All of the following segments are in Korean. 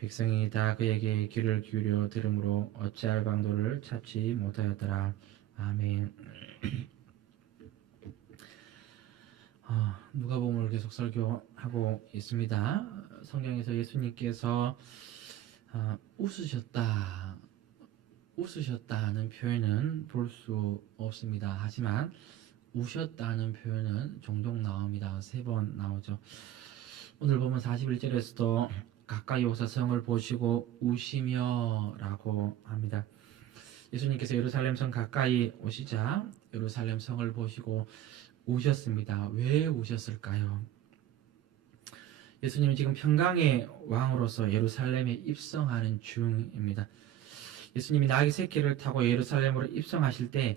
백성이 다 그에게 귀를 기울여 들으므로 어찌할 방도를 찾지 못하였더라. 아멘. 누가복음을 계속 설교하고 있습니다. 성경에서 예수님께서 웃으셨다는 표현은 볼 수 없습니다. 하지만 우셨다는 표현은 종종 나옵니다. 3번 나오죠. 오늘 보면 41절에서도 가까이 오사 성을 보시고 우시며 라고 합니다. 예수님께서 예루살렘 성 가까이 오시자 예루살렘 성을 보시고 우셨습니다. 왜 우셨을까요? 예수님은 지금 평강의 왕으로서 예루살렘에 입성하는 중입니다. 예수님이 나귀 새끼를 타고 예루살렘으로 입성하실 때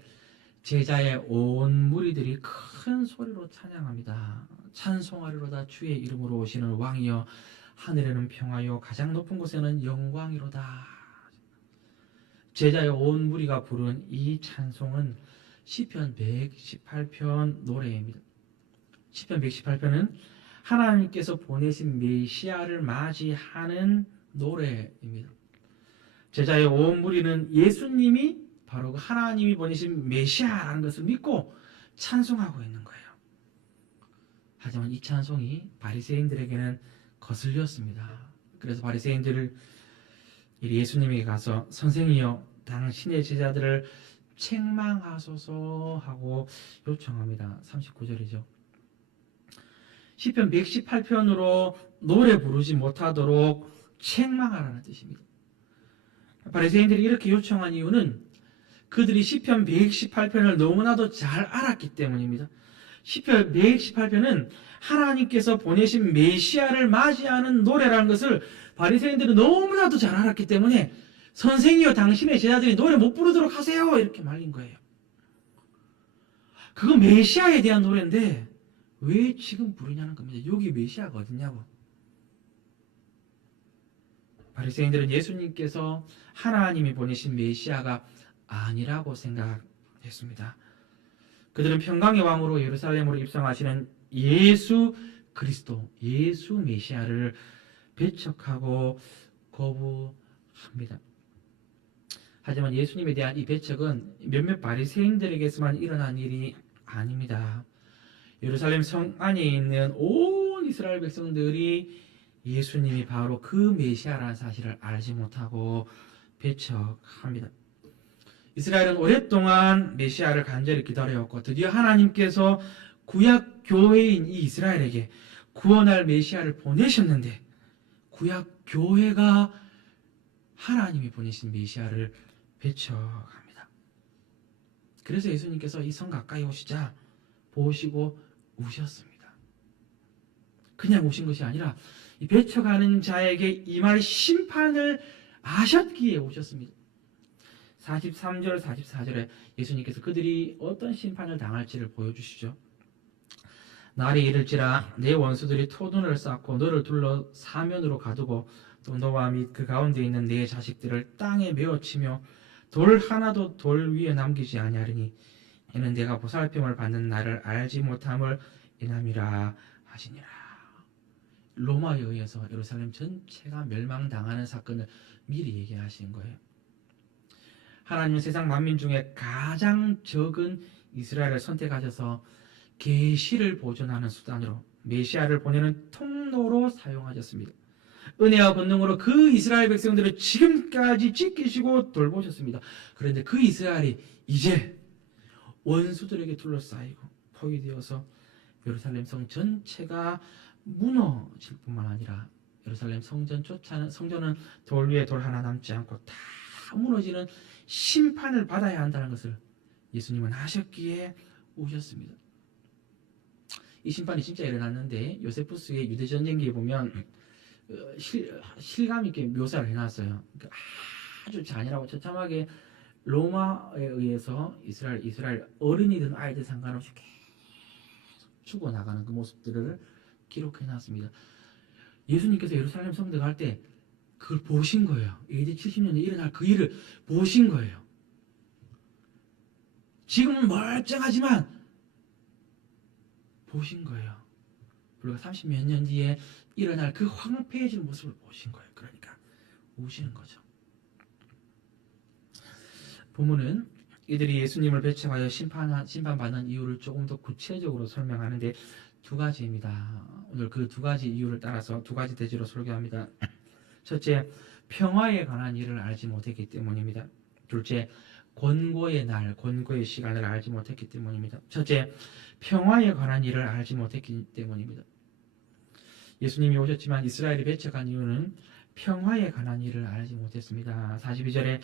제자의 온 무리들이 큰 소리로 찬양합니다. 찬송하리로다 주의 이름으로 오시는 왕이여, 하늘에는 평화요 가장 높은 곳에는 영광이로다. 제자의 온 무리가 부른 이 찬송은 시편 118편 노래입니다. 시편 118편은 하나님께서 보내신 메시아를 맞이하는 노래입니다. 제자의 온 무리는 예수님이 바로 그 하나님이 보내신 메시아라는 것을 믿고 찬송하고 있는 거예요. 하지만 이 찬송이 바리새인들에게는 거슬렸습니다. 그래서 바리새인들을 예수님에게 가서 선생이여 당신의 제자들을 책망하소서 하고 요청합니다. 39절이죠. 시편 118편으로 노래 부르지 못하도록 책망하라는 뜻입니다. 바리새인들이 이렇게 요청한 이유는 그들이 시편 118편을 너무나도 잘 알았기 때문입니다. 시편 118편은 하나님께서 보내신 메시아를 맞이하는 노래라는 것을 바리새인들은 너무나도 잘 알았기 때문에 선생이여 당신의 제자들이 노래 못 부르도록 하세요 이렇게 말린 거예요. 그거 메시아에 대한 노래인데 왜 지금 부르냐는 겁니다. 여기 메시아가 어딨냐고. 바리새인들은 예수님께서 하나님이 보내신 메시아가 아니라고 생각했습니다. 그들은 평강의 왕으로 예루살렘으로 입성하시는 예수 그리스도, 예수 메시아를 배척하고 거부합니다. 하지만 예수님에 대한 이 배척은 몇몇 바리새인들에게서만 일어난 일이 아닙니다. 예루살렘 성 안에 있는 온 이스라엘 백성들이 예수님이 바로 그 메시아라는 사실을 알지 못하고 배척합니다. 이스라엘은 오랫동안 메시아를 간절히 기다려왔고 드디어 하나님께서 구약 교회인 이 이스라엘에게 구원할 메시아를 보내셨는데 구약 교회가 하나님이 보내신 메시아를 배척합니다. 그래서 예수님께서 이 성 가까이 오시자 보시고 우셨습니다. 그냥 우신 것이 아니라 이 배척하는 자에게 임할 심판을 아셨기에 오셨습니다. 43절 44절에 예수님께서 그들이 어떤 심판을 당할지를 보여주시죠. 날이 이를지라 내 원수들이 토둔을 쌓고 너를 둘러 사면으로 가두고 또 너와 및 그 가운데 있는 내 자식들을 땅에 메어치며 돌 하나도 돌 위에 남기지 아니하리니 이는 내가 보살핌을 받는 나를 알지 못함을 인함이라 하시니라. 로마에 의해서 예루살렘 전체가 멸망당하는 사건을 미리 얘기하신 거예요. 하나님은 세상 만민 중에 가장 적은 이스라엘을 선택하셔서 계시를 보존하는 수단으로 메시아를 보내는 통로로 사용하셨습니다. 은혜와 권능으로 그 이스라엘 백성들을 지금까지 지키시고 돌보셨습니다. 그런데 그 이스라엘이 이제 원수들에게 둘러싸이고 포위되어서 예루살렘 성 전체가 무너질 뿐만 아니라 예루살렘 성전은 돌 위에 돌 하나 남지 않고 다 무너지는 심판을 받아야 한다는 것을 예수님은 아셨기에 오셨습니다. 이 심판이 진짜 일어났는데 요세푸스의 유대전쟁기에 보면 실감 있게 묘사를 해놨어요. 아주 잔인하고 처참하게 로마에 의해서 이스라엘 어른이든 아이들 상관없이 계속 죽어나가는 그 모습들을 기록해놨습니다. 예수님께서 예루살렘 성대 갈 때 그걸 보신 거예요. AD 70년에 일어날 그 일을 보신 거예요. 지금은 멀쩡하지만 보신 거예요. 불과 30몇 년 뒤에 일어날 그 황폐해진 모습을 보신 거예요. 그러니까 우시는 거죠. 본문은 이들이 예수님을 배척하여 심판받는 이유를 조금 더 구체적으로 설명하는데 두 가지입니다. 오늘 그 두 가지 이유를 따라서 두 가지 대지로 설교합니다. 첫째, 평화에 관한 일을 알지 못했기 때문입니다. 둘째, 권고의 날, 권고의 시간을 알지 못했기 때문입니다. 첫째, 평화에 관한 일을 알지 못했기 때문입니다. 예수님이 오셨지만 이스라엘이 배척한 이유는 평화에 관한 일을 알지 못했습니다. 42절에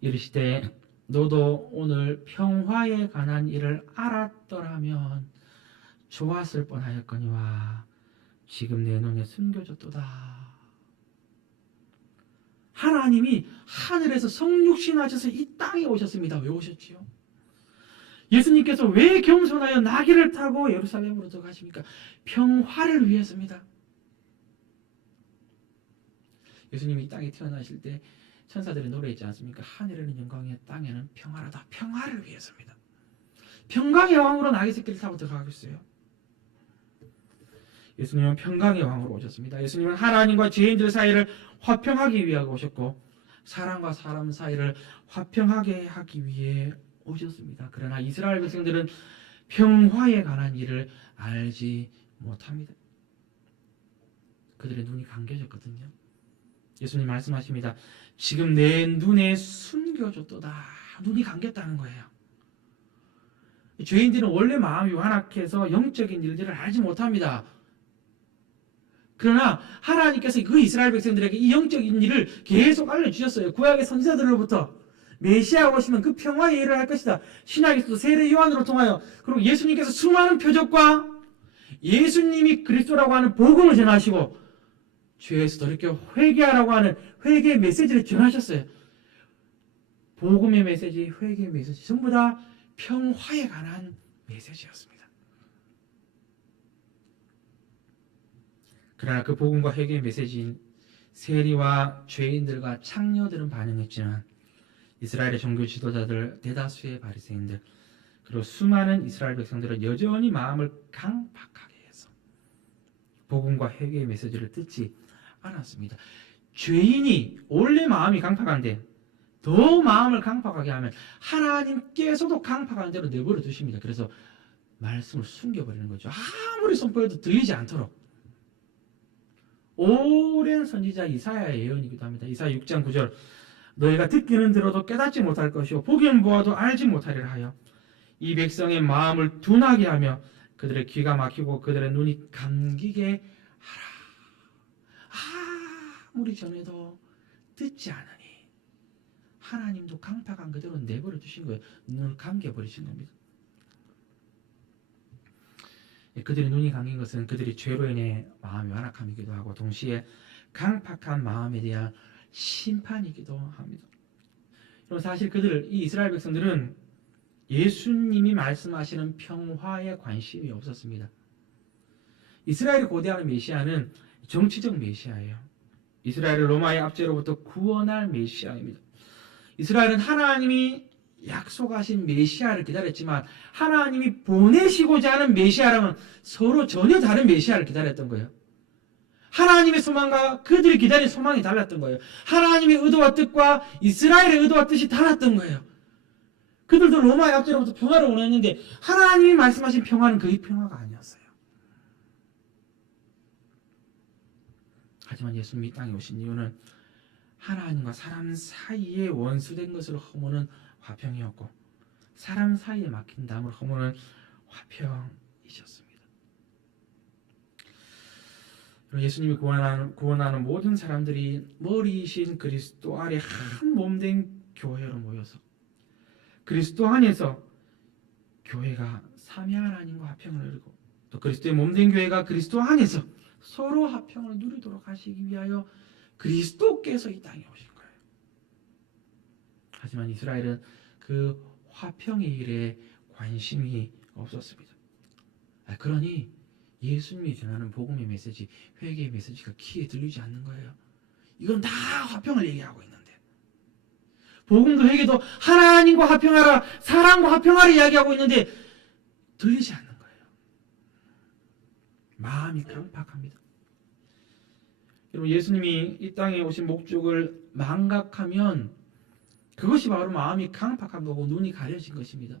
이르시되 너도 오늘 평화에 관한 일을 알았더라면 좋았을 뻔하였거니와 지금 내 눈에 숨겨졌도다. 하나님이 하늘에서 성육신 하셔서 이 땅에 오셨습니다. 왜 오셨지요? 예수님께서 왜 겸손하여 나귀를 타고 예루살렘으로 들어가십니까? 평화를 위해서입니다. 예수님이 이 땅에 태어나실 때 천사들이 노래했지 않습니까? 하늘에는 영광이요 땅에는 평화로다. 평화를 위해서입니다. 평강의 왕으로 나귀 새끼를 타고 들어가겠어요. 예수님은 평강의 왕으로 오셨습니다. 예수님은 하나님과 죄인들 사이를 화평하기 위해 오셨고 사람과 사람 사이를 화평하게 하기 위해 오셨습니다. 그러나 이스라엘 백성들은 평화에 관한 일을 알지 못합니다. 그들의 눈이 감겨졌거든요. 예수님 말씀하십니다. 지금 내 눈에 숨겨졌도다. 눈이 감겼다는 거예요. 죄인들은 원래 마음이 완악해서 영적인 일들을 알지 못합니다. 그러나 하나님께서 그 이스라엘 백성들에게 이 영적인 일을 계속 알려주셨어요. 구약의 선지자들로부터 메시아가 오시면 그 평화의 일을 할 것이다. 신약에서도 세례 요한으로 통하여 그리고 예수님께서 수많은 표적과 예수님이 그리스도라고 하는 복음을 전하시고 죄에서 돌이켜 회개하라고 하는 회개의 메시지를 전하셨어요. 복음의 메시지, 회개의 메시지 전부 다 평화에 관한 메시지였습니다. 그러나 그 복음과 회개의 메시지인 세리와 죄인들과 창녀들은 반응했지만 이스라엘의 종교 지도자들, 대다수의 바리새인들 그리고 수많은 이스라엘 백성들은 여전히 마음을 강팍하게 해서 복음과 회개의 메시지를 듣지 않았습니다. 죄인이 원래 마음이 강팍한데 더 마음을 강팍하게 하면 하나님께서도 강팍한 대로 내버려 두십니다. 그래서 말씀을 숨겨버리는 거죠. 아무리 선포해도 들리지 않도록. 오랜 선지자 이사야의 예언이기도 합니다. 이사야 6장 9절 너희가 듣기는 들어도 깨닫지 못할 것이요 보기는 보아도 알지 못하리라 하여 이 백성의 마음을 둔하게 하며 그들의 귀가 막히고 그들의 눈이 감기게 하라. 아무리 전해도 듣지 않으니 하나님도 강팍한 그대로 내버려 두신 거예요. 눈을 감겨버리신 겁니다. 그들의 눈이 감긴 것은 그들이 죄로 인해 마음이 완악함이기도 하고 동시에 강팍한 마음에 대한 심판이기도 합니다. 사실 이 이스라엘 백성들은 예수님이 말씀하시는 평화에 관심이 없었습니다. 이스라엘이 고대하는 메시아는 정치적 메시아예요. 이스라엘을 로마의 압제로부터 구원할 메시아입니다. 이스라엘은 하나님이 약속하신 메시아를 기다렸지만 하나님이 보내시고자 하는 메시아랑은 서로 전혀 다른 메시아를 기다렸던 거예요. 하나님의 소망과 그들이 기다린 소망이 달랐던 거예요. 하나님의 의도와 뜻과 이스라엘의 의도와 뜻이 달랐던 거예요. 그들도 로마의 압제로부터 평화를 원했는데 하나님이 말씀하신 평화는 그 평화가 아니었어요. 하지만 예수님이 이 땅에 오신 이유는 하나님과 사람 사이에 원수된 것을 허무는 화평이었고 사람 사이에 막힌 담을 허무는 화평이셨습니다. 예수님이 구원하는 모든 사람들이 머리이신 그리스도 아래 한 몸된 교회로 모여서 그리스도 안에서 교회가 삼위 하나님과 화평을 이루고 또 그리스도의 몸된 교회가 그리스도 안에서 서로 화평을 누리도록 하시기 위하여 그리스도께서 이 땅에 오신 거예요. 하지만 이스라엘은 그 화평의 일에 관심이 없었습니다. 그러니 예수님이 전하는 복음의 메시지, 회개의 메시지가 귀에 들리지 않는 거예요. 이건 다 화평을 얘기하고 있는데 복음도 회개도 하나님과 화평하라, 사람과 화평하라 이야기하고 있는데 들리지 않는 거예요. 마음이 강팍합니다. 여러분, 예수님이 이 땅에 오신 목적을 망각하면 그것이 바로 마음이 강팍한 거고 눈이 가려진 것입니다.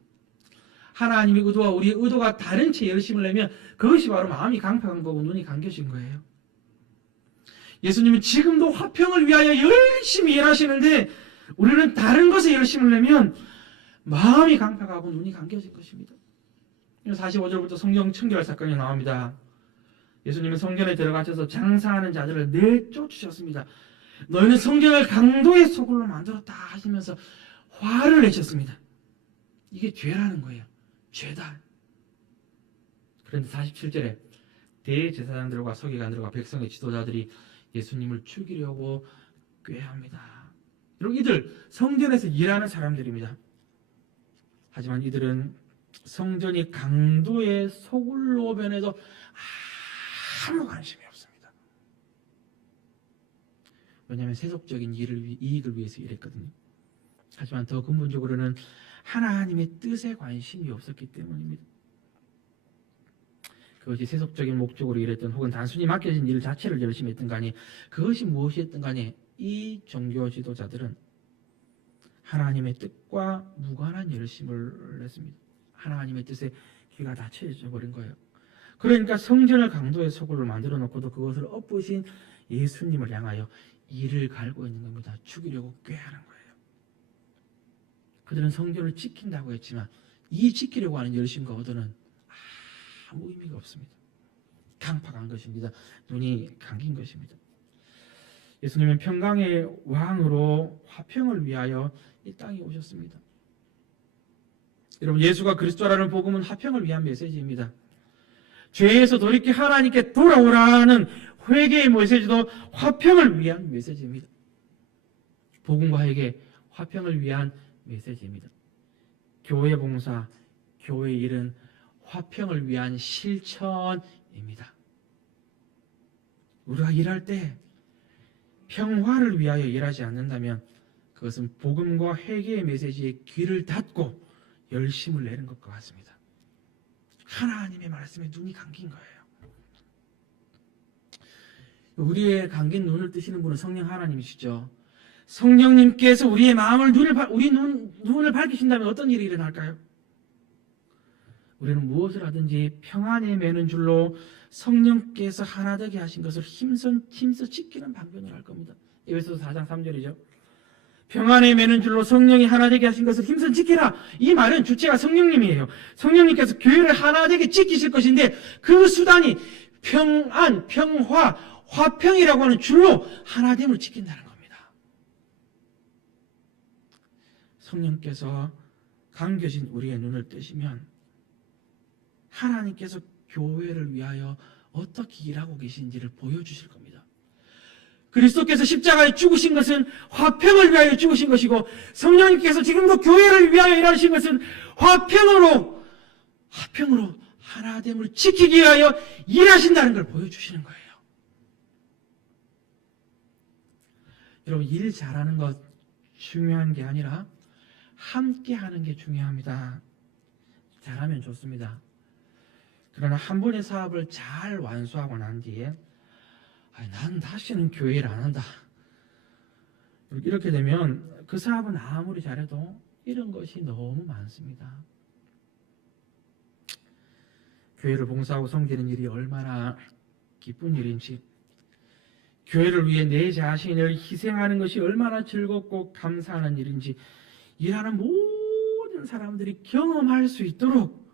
하나님의 의도와 우리의 의도가 다른 채 열심을 내면 그것이 바로 마음이 강팍한 거고 눈이 감겨진 거예요. 예수님은 지금도 화평을 위하여 열심히 일하시는데 우리는 다른 것에 열심을 내면 마음이 강팍하고 눈이 감겨진 것입니다. 45절부터 성경 청결 사건이 나옵니다. 예수님은 성전에 들어가셔서 장사하는 자들을 내쫓으셨습니다. 너희는 성전을 강도의 소굴로 만들었다 하시면서 화를 내셨습니다. 이게 죄라는 거예요. 죄다. 그런데 47절에 대제사장들과 서기관들과 백성의 지도자들이 예수님을 죽이려고 꾀합니다. 여러분, 이들 성전에서 일하는 사람들입니다. 하지만 이들은 성전이 강도의 소굴로 변해도 아무 관심이 없습니다. 왜냐하면 세속적인 이익을 위해서 일했거든요. 하지만 더 근본적으로는 하나님의 뜻에 관심이 없었기 때문입니다. 그것이 세속적인 목적으로 일했던 혹은 단순히 맡겨진 일 자체를 열심히 했던 간에 그것이 무엇이었던 간에 이 종교 지도자들은 하나님의 뜻과 무관한 열심을 했습니다. 하나님의 뜻에 귀가 닫혀져 버린 거예요. 그러니까 성전을 강도의 소굴로 만들어 놓고도 그것을 엎으신 예수님을 향하여 이를 갈고 있는 겁니다. 죽이려고 꾀하는 거예요. 그들은 성전을 지킨다고 했지만 이 지키려고 하는 열심과 의도는 아무 의미가 없습니다. 강팍한 것입니다. 눈이 감긴 것입니다. 예수님은 평강의 왕으로 화평을 위하여 이 땅에 오셨습니다. 여러분, 예수가 그리스도라는 복음은 화평을 위한 메시지입니다. 죄에서 돌이켜 하나님께 돌아오라는 회개의 메시지도 화평을 위한 메시지입니다. 복음과 회개, 화평을 위한 메시지입니다. 교회 봉사, 교회 일은 화평을 위한 실천입니다. 우리가 일할 때 평화를 위하여 일하지 않는다면 그것은 복음과 회개의 메시지에 귀를 닫고 열심을 내는 것과 같습니다. 하나님의 말씀에 눈이 감긴 거예요. 우리의 감긴 눈을 뜨시는 분은 성령 하나님이시죠. 성령님께서 우리의 마음을 눈을 밝히신다면 어떤 일이 일어날까요? 우리는 무엇을 하든지 평안에 매는 줄로 성령께서 하나 되게 하신 것을 힘써 지키는 방편을 할 겁니다. 에베소서 4장 3절이죠. 평안에 매는 줄로 성령이 하나 되게 하신 것을 힘써 지키라. 이 말은 주체가 성령님이에요. 성령님께서 교회를 하나 되게 지키실 것인데 그 수단이 평안, 평화, 화평이라고 하는 줄로 하나됨을 지킨다는 겁니다. 성령께서 감겨진 우리의 눈을 뜨시면 하나님께서 교회를 위하여 어떻게 일하고 계신지를 보여주실 겁니다. 그리스도께서 십자가에 죽으신 것은 화평을 위하여 죽으신 것이고 성령님께서 지금도 교회를 위하여 일하신 것은 화평으로 하나됨을 지키기 위하여 일하신다는 걸 보여주시는 거예요. 여러분, 일 잘하는 것 중요한 게 아니라 함께 하는 게 중요합니다. 잘하면 좋습니다. 그러나 한 번의 사업을 잘 완수하고 난 뒤에 난 다시는 교회를 안 한다. 이렇게 되면 그 사업은 아무리 잘해도 이런 것이 너무 많습니다. 교회를 봉사하고 섬기는 일이 얼마나 기쁜 일인지, 교회를 위해 내 자신을 희생하는 것이 얼마나 즐겁고 감사하는 일인지 일하는 모든 사람들이 경험할 수 있도록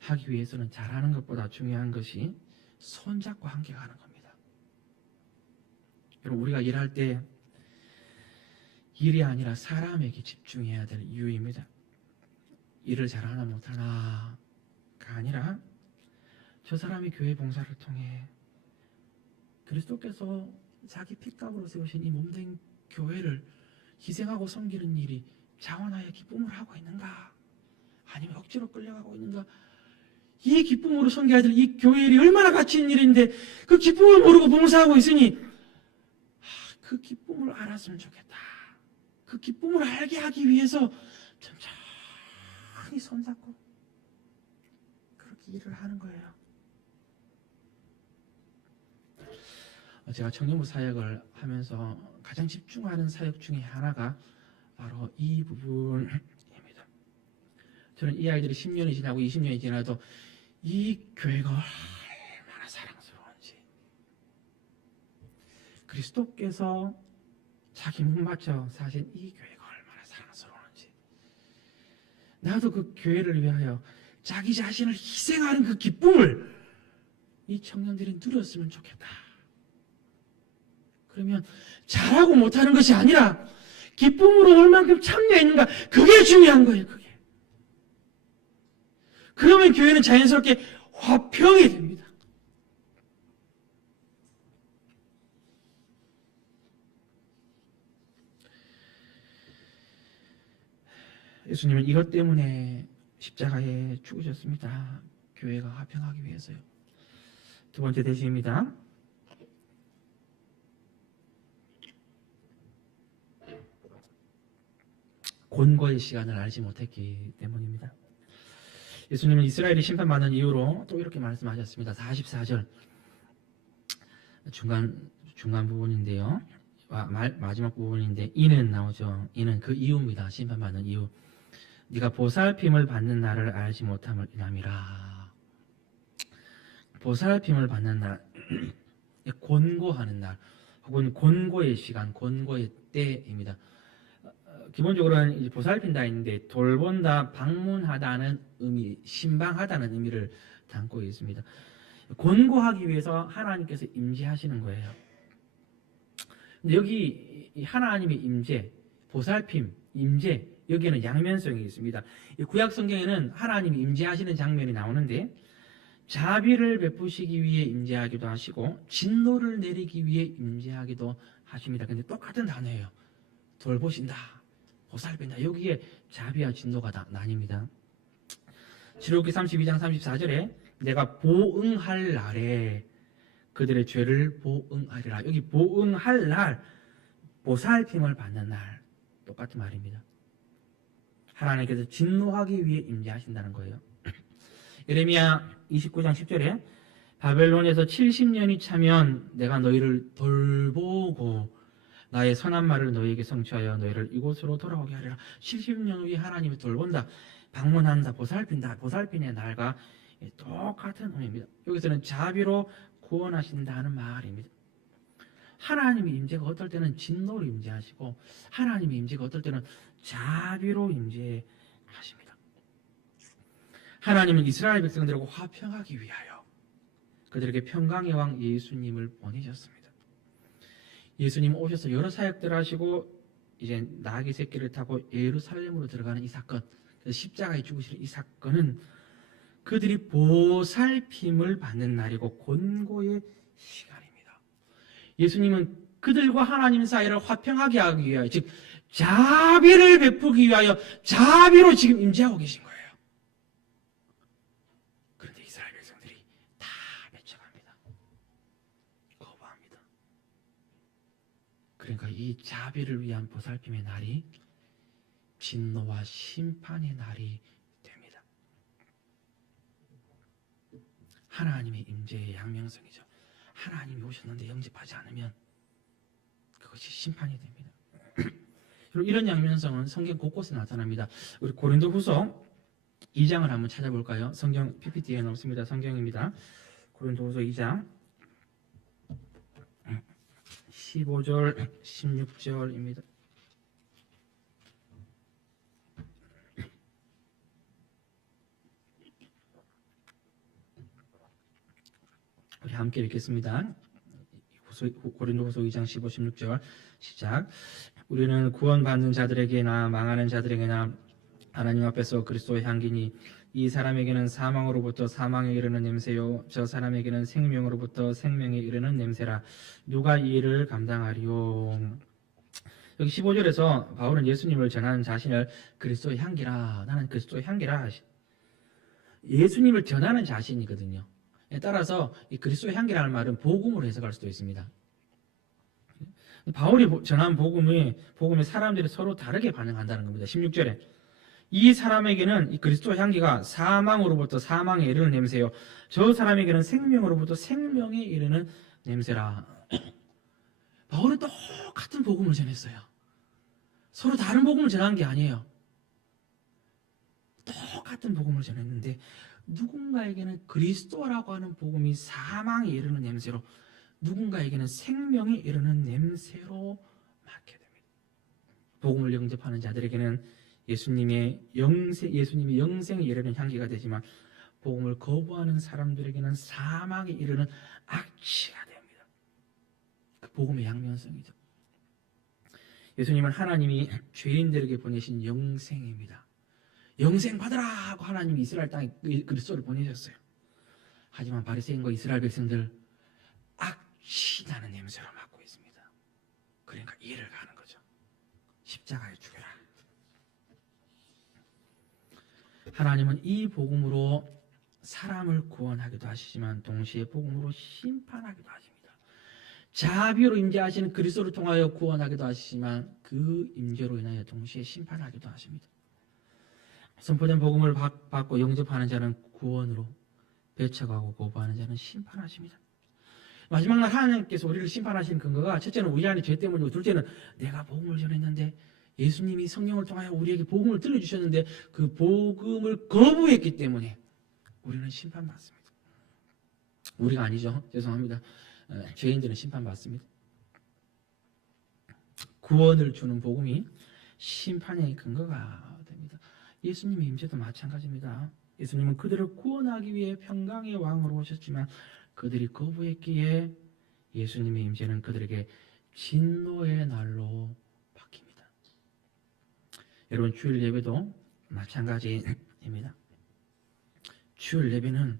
하기 위해서는 잘하는 것보다 중요한 것이 손잡고 함께 가는 겁니다. 여러분, 우리가 일할 때 일이 아니라 사람에게 집중해야 될 이유입니다. 일을 잘하나 못하나가 아니라 저 사람이 교회 봉사를 통해 그리스도께서 자기 핏값으로 세우신 이 몸된 교회를 희생하고 섬기는 일이 자원하여 기쁨을 하고 있는가, 아니면 억지로 끌려가고 있는가. 이 기쁨으로 섬겨야 될 이 교회 일이 얼마나 가치 있는 일인데 그 기쁨을 모르고 봉사하고 있으니 그 기쁨을 알았으면 좋겠다. 그 기쁨을 알게 하기 위해서 천천히 손잡고 그렇게 일을 하는 거예요. 제가 청년부 사역을 하면서 가장 집중하는 사역 중에 하나가 바로 이 부분입니다. 저는 이 아이들이 10년이 지나고 20년이 지나도 이 교회가 얼마나 사랑스러운지, 그리스도께서 자기 몸 바쳐 사신 이 교회가 얼마나 사랑스러운지, 나도 그 교회를 위하여 자기 자신을 희생하는 그 기쁨을 이 청년들이 누렸으면 좋겠다. 그러면 잘하고 못하는 것이 아니라 기쁨으로 얼만큼 참여했는가, 그게 중요한 거예요. 그게. 그러면 교회는 자연스럽게 화평이 됩니다. 예수님은 이것 때문에 십자가에 죽으셨습니다. 교회가 화평하기 위해서요. 두 번째 대시입니다. 곤고의 시간을 알지 못했기 때문입니다. 예수님은 이스라엘이 심판받는 이유로 또 이렇게 말씀하셨습니다. 44절 중간 부분인데요. 마지막 부분인데 이는 나오죠. 이는 그 이유입니다. 심판받는 이유. 네가 보살핌을 받는 날을 알지 못함을 인함이라. 보살핌을 받는 날, 곤고하는 날, 혹은 곤고의 시간, 곤고의 때입니다. 기본적으로는 이제 보살핀다 있는데 돌본다, 방문하다는 의미, 신방하다는 의미를 담고 있습니다. 곤고하기 위해서 하나님께서 임재하시는 거예요. 근데 여기 하나님의 임재, 보살핌, 임재, 여기에는 양면성이 있습니다. 구약 성경에는 하나님이 임재하시는 장면이 나오는데 자비를 베푸시기 위해 임재하기도 하시고 진노를 내리기 위해 임재하기도 하십니다. 근데 똑같은 단어예요. 돌보신다, 보살핀다. 여기에 자비와 진노가 나뉩니다. 지록기 32장 34절에 내가 보응할 날에 그들의 죄를 보응하리라. 여기 보응할 날, 보살핌을 받는 날, 똑같은 말입니다. 하나님께서 진노하기 위해 임재하신다는 거예요. 예레미야 29장 10절에 바벨론에서 70년이 차면 내가 너희를 돌보고 나의 선한 말을 너희에게 성취하여 너희를 이곳으로 돌아오게 하리라. 70년 후에 하나님이 돌본다, 방문한다, 보살핀다, 보살핀의 날과 똑같은 의미입니다. 여기서는 자비로 구원하신다는 말입니다. 하나님의 임재가 어떨 때는 진노로 임재하시고 하나님의 임재가 어떨 때는 자비로 임재하십니다. 하나님은 이스라엘 백성들하고 화평하기 위하여 그들에게 평강의 왕 예수님을 보내셨습니다. 예수님 오셔서 여러 사역들을 하시고 이제 나귀 새끼를 타고 예루살렘으로 들어가는 이 사건, 십자가에 죽으시는 이 사건은 그들이 보살핌을 받는 날이고 곤고의 시간입니다. 예수님은 그들과 하나님 사이를 화평하게 하기 위하여, 즉 자비를 베푸기 위하여 자비로 지금 임재하고 계신 거예요. 그런데 이스라엘 백성들이 다 맺혀갑니다. 거부합니다. 그러니까 이 자비를 위한 보살핌의 날이 진노와 심판의 날이 됩니다. 하나님의 임재의 양면성이죠. 하나님이 오셨는데 영접하지 않으면 그것이 심판이 됩니다. 이런 양면성은 성경 곳곳에 나타납니다. 우리 고린도후서 2장을 한번 찾아볼까요? 성경 PPT에 넣습니다. 성경입니다. 고린도후서 2장 15절 16절입니다. 우리 함께 읽겠습니다. 고린도후서 2장 15, 16절 시작. 우리는 구원받는 자들에게나 망하는 자들에게나 하나님 앞에서 그리스도의 향기니 이 사람에게는 사망으로부터 사망에 이르는 냄새요 저 사람에게는 생명으로부터 생명에 이르는 냄새라. 누가 이 일을 감당하리요. 여기 15절에서 바울은 예수님을 전하는 자신을 그리스도의 향기라, 나는 그리스도의 향기라, 예수님을 전하는 자신이거든요. 따라서 이 그리스도의 향기라는 말은 복음으로 해석할 수도 있습니다. 바울이 전한 복음에 사람들이 서로 다르게 반응한다는 겁니다. 16절에 이 사람에게는 이 그리스도의 향기가 사망으로부터 사망에 이르는 냄새요 저 사람에게는 생명으로부터 생명에 이르는 냄새라. 바울은 똑같은 복음을 전했어요. 서로 다른 복음을 전한 게 아니에요. 똑같은 복음을 전했는데 누군가에게는 그리스도라고 하는 복음이 사망에 이르는 냄새로, 누군가에게는 생명에 이르는 냄새로 맡게 됩니다. 복음을 영접하는 자들에게는 예수님의 영생에 이르는 향기가 되지만, 복음을 거부하는 사람들에게는 사망에 이르는 악취가 됩니다. 그 복음의 양면성이죠. 예수님은 하나님이 죄인들에게 보내신 영생입니다. 영생 받으라고 하나님이 이스라엘 땅에 그리스도를 보내셨어요. 하지만 바리새인과 이스라엘 백성들 악취 나는 냄새로 맡고 있습니다. 그러니까 이해를 가는 거죠. 십자가에 죽여라. 하나님은 이 복음으로 사람을 구원하기도 하시지만 동시에 복음으로 심판하기도 하십니다. 자비로 임재하시는 그리스도를 통하여 구원하기도 하시지만 그 임재로 인하여 동시에 심판하기도 하십니다. 선포된 복음을 받고 영접하는 자는 구원으로, 배척하고 거부하는 자는 심판하십니다. 마지막 날 하나님께서 우리를 심판하시는 근거가, 첫째는 우리 안에 죄 때문이고, 둘째는 내가 복음을 전했는데, 예수님이 성령을 통하여 우리에게 복음을 들려주셨는데 그 복음을 거부했기 때문에 우리는 심판받습니다. 우리가 아니죠. 죄송합니다. 죄인들은 심판받습니다. 구원을 주는 복음이 심판의 근거가 됩니다. 예수님의 임재도 마찬가지입니다. 예수님은 그들을 구원하기 위해 평강의 왕으로 오셨지만 그들이 거부했기에 예수님의 임재는 그들에게 진노의 날로 바뀝니다. 여러분, 주일 예배도 마찬가지입니다. 주일 예배는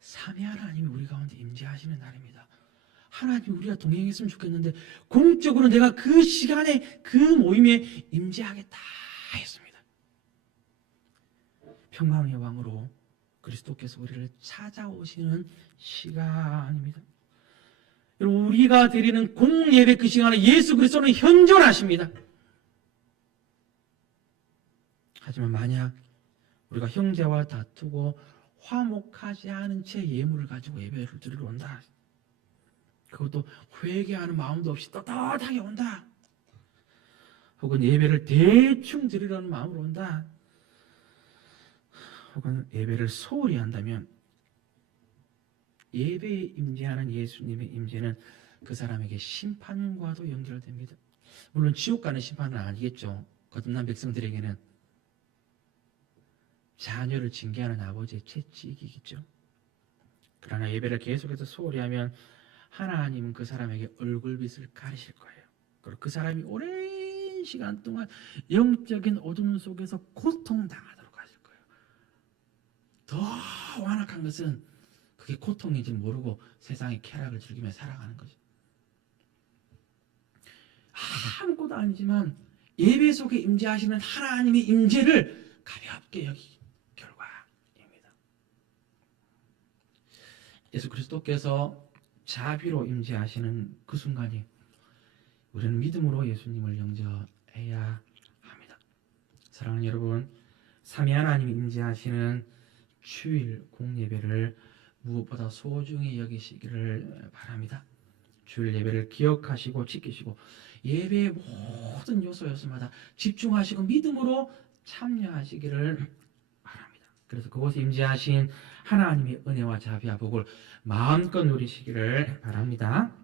삼위 하나님이 우리 가운데 임재하시는 날입니다. 하나님이 우리가 동행했으면 좋겠는데 공적으로 내가 그 시간에 그 모임에 임재하겠다 했습니다. 평강의 왕으로 그리스도께서 우리를 찾아오시는 시간입니다. 여러분, 우리가 드리는 공예배 그 시간에 예수 그리스도는 현존하십니다. 하지만 만약 우리가 형제와 다투고 화목하지 않은 채 예물을 가지고 예배를 드리러 온다, 그것도 회개하는 마음도 없이 떳떳하게 온다, 혹은 예배를 대충 드리려는 마음으로 온다, 혹은 예배를 소홀히 한다면 예배에 임재하는 예수님의 임재는 그 사람에게 심판과도 연결됩니다. 물론 지옥 가는 심판은 아니겠죠. 거듭난 백성들에게는 자녀를 징계하는 아버지의 채찍이겠죠. 그러나 예배를 계속해서 소홀히 하면 하나님은 그 사람에게 얼굴빛을 가리실 거예요. 그리고 그 사람이 오랜 시간 동안 영적인 어둠 속에서 고통당하도록 하실 거예요. 더 완악한 것은 그게 고통인지 모르고 세상의 쾌락을 즐기며 살아가는 거죠. 아무것도 아니지만 예배 속에 임재하시는 하나님의 임재를 가볍게 여기기 결과입니다. 예수 그리스도께서 자비로 임재하시는 그 순간이 우리는 믿음으로 예수님을 영접해야 합니다. 사랑하는 여러분, 삼위 하나님이 임재하시는 주일 공예배를 무엇보다 소중히 여기시기를 바랍니다. 주일 예배를 기억하시고 지키시고 예배의 모든 요소마다 집중하시고 믿음으로 참여하시기를 바랍니다. 그래서 그곳에 임재하신 하나님의 은혜와 자비와 복을 마음껏 누리시기를 바랍니다.